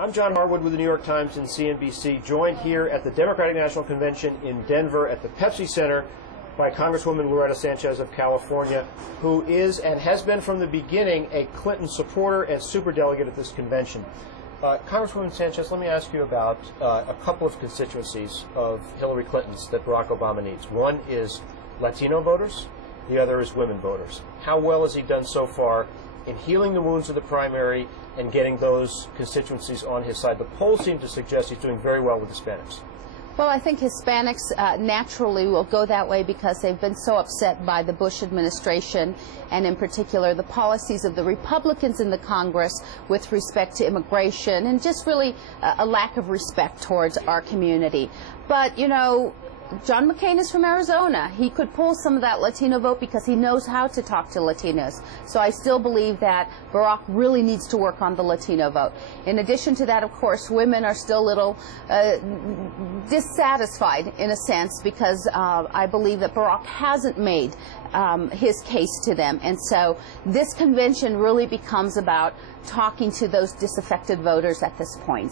I'm John Harwood with the New York Times and CNBC, joined here at the Democratic National Convention in Denver at the Pepsi Center by Congresswoman Loretta Sanchez of California, who is and has been from the beginning a Clinton supporter and superdelegate at this convention. Congresswoman Sanchez, let me ask you about a couple of constituencies of Hillary Clinton's that Barack Obama needs. One is Latino voters, the other is women voters. How well has he done so far in healing the wounds of the primary and getting those constituencies on his side? The polls seem to suggest he's doing very well with Hispanics. Well, I think Hispanics naturally will go that way because they've been so upset by the Bush administration and in particular the policies of the Republicans in the Congress with respect to immigration and just really a lack of respect towards our community. But, you know, John McCain is from Arizona. He could pull some of that Latino vote because he knows how to talk to Latinos. So I still believe that Barack really needs to work on the Latino vote. In addition to that, of course, women are still a little dissatisfied in a sense because I believe that Barack hasn't made his case to them. And so this convention really becomes about talking to those disaffected voters at this point.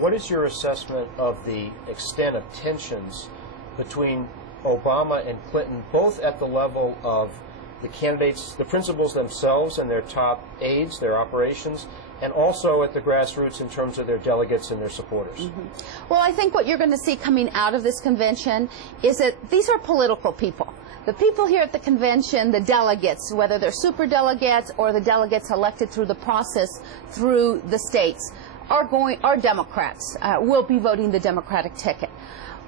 What is your assessment of the extent of tensions between Obama and Clinton, both at the level of the candidates, the principals themselves and their top aides, their operations, and also at the grassroots in terms of their delegates and their supporters? Well, I think what you're going to see coming out of this convention is that these are political people. The people here at the convention, the delegates, whether they're superdelegates or the delegates elected through the process through the states, are Democrats, will be voting the Democratic ticket.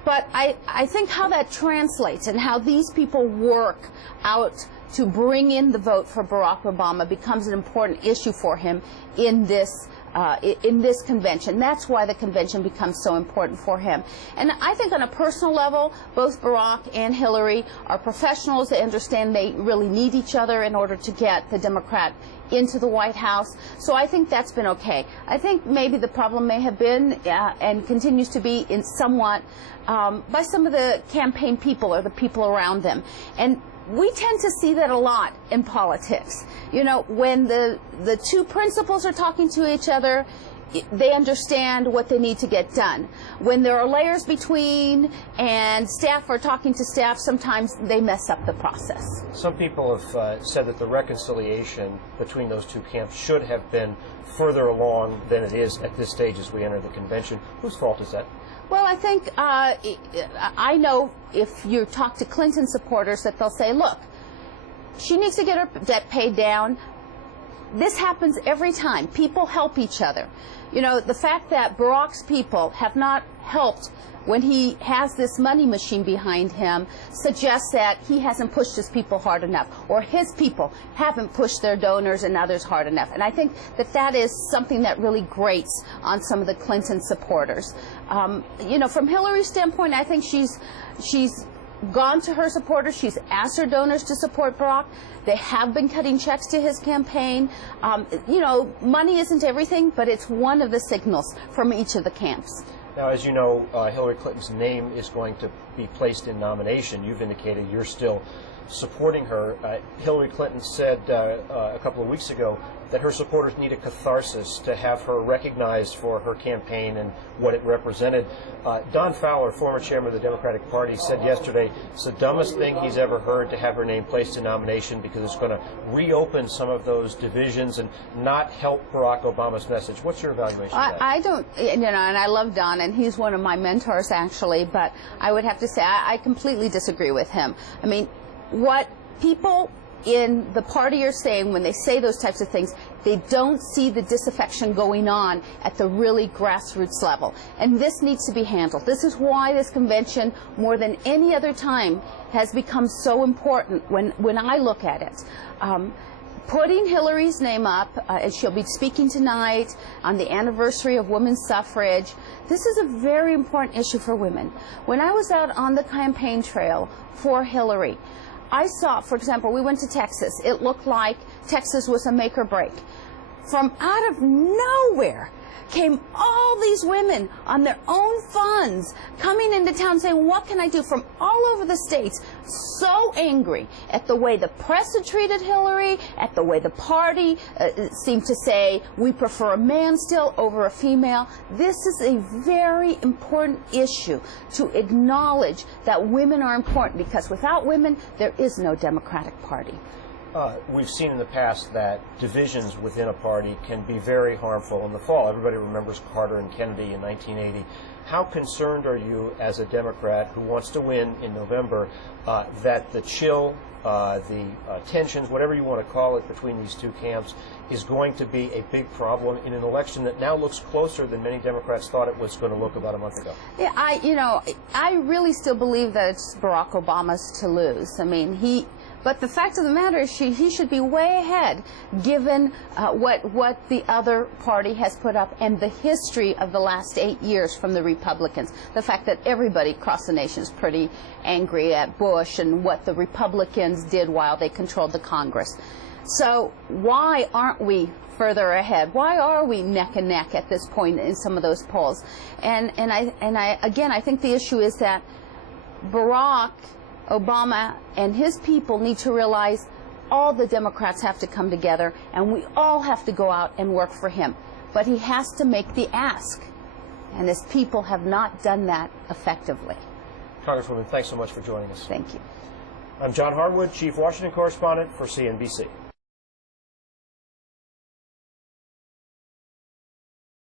But I think how that translates and how these people work out to bring in the vote for Barack Obama becomes an important issue for him in this convention. That's why the convention becomes so important for him. And I think on a personal level, both Barack and Hillary are professionals. They understand they really need each other in order to get the Democrat into the White House. So I think that's been okay. I think maybe the problem may have been and continues to be in somewhat by some of the campaign people or the people around them. And we tend to see that a lot in politics. You know, when the two principals are talking to each other, they understand what they need to get done. When there are layers between and staff are talking to staff, sometimes they mess up the process. Some people have said that the reconciliation between those two camps should have been further along than it is at this stage as we enter the convention. Whose fault is that? Well, I think I know if you talk to Clinton supporters that they'll say, look, she needs to get her debt paid down. This happens every time. People help each other. You know, the fact that Barack's people have not helped when he has this money machine behind him suggests that he hasn't pushed his people hard enough, or his people haven't pushed their donors and others hard enough. And I think that that is something that really grates on some of the Clinton supporters. You know, from Hillary's standpoint, I think she's gone to her supporters. She's asked her donors to support Barack. They have been cutting checks to his campaign. You know, money isn't everything, but it's one of the signals from each of the camps. Now, as you know, Hillary Clinton's name is going to be placed in nomination. You've indicated you're still supporting her. Hillary Clinton said a couple of weeks ago that her supporters need a catharsis to have her recognized for her campaign and what it represented. Don Fowler, former chairman of the Democratic Party, said yesterday it's the dumbest thing he's ever heard to have her name placed in nomination because it's going to reopen some of those divisions and not help Barack Obama's message. What's your evaluation of that? I don't, you know, and I love Don, and he's one of my mentors, actually, but I would have to say I completely disagree with him. I mean, what people in the party are saying when they say those types of things, they don't see the disaffection going on at the really grassroots level. And this needs to be handled. This is why this convention, more than any other time, has become so important when I look at it. Putting Hillary's name up, and she'll be speaking tonight on the anniversary of women's suffrage. This is a very important issue for women. When I was out on the campaign trail for Hillary, I saw, for example, we went to Texas. It looked like Texas was a make or break. From out of nowhere came all these women on their own funds coming into town saying, what can I do, from all over the states, so angry at the way the press had treated Hillary, at the way the party seemed to say we prefer a man still over a female. This is a very important issue to acknowledge that women are important, because without women there is no Democratic Party. We've seen in the past that divisions within a party can be very harmful in the fall. Everybody remembers Carter and Kennedy in 1980. How concerned are you as a Democrat who wants to win in November that the chill, the tensions, whatever you want to call it, between these two camps is going to be a big problem in an election that now looks closer than many Democrats thought it was going to look about a month ago? Yeah, I really still believe that it's Barack Obama's to lose. I mean, but the fact of the matter is he should be way ahead, given what the other party has put up and the history of the last 8 years from the Republicans. The fact that everybody across the nation is pretty angry at Bush and what the Republicans did while they controlled the Congress. So why aren't we further ahead? Why are we neck and neck at this point in some of those polls? And I think the issue is that Barack Obama and his people need to realize all the Democrats have to come together and we all have to go out and work for him. But he has to make the ask, and his people have not done that effectively. Congresswoman, thanks so much for joining us. Thank you. I'm John Harwood, Chief Washington Correspondent for CNBC.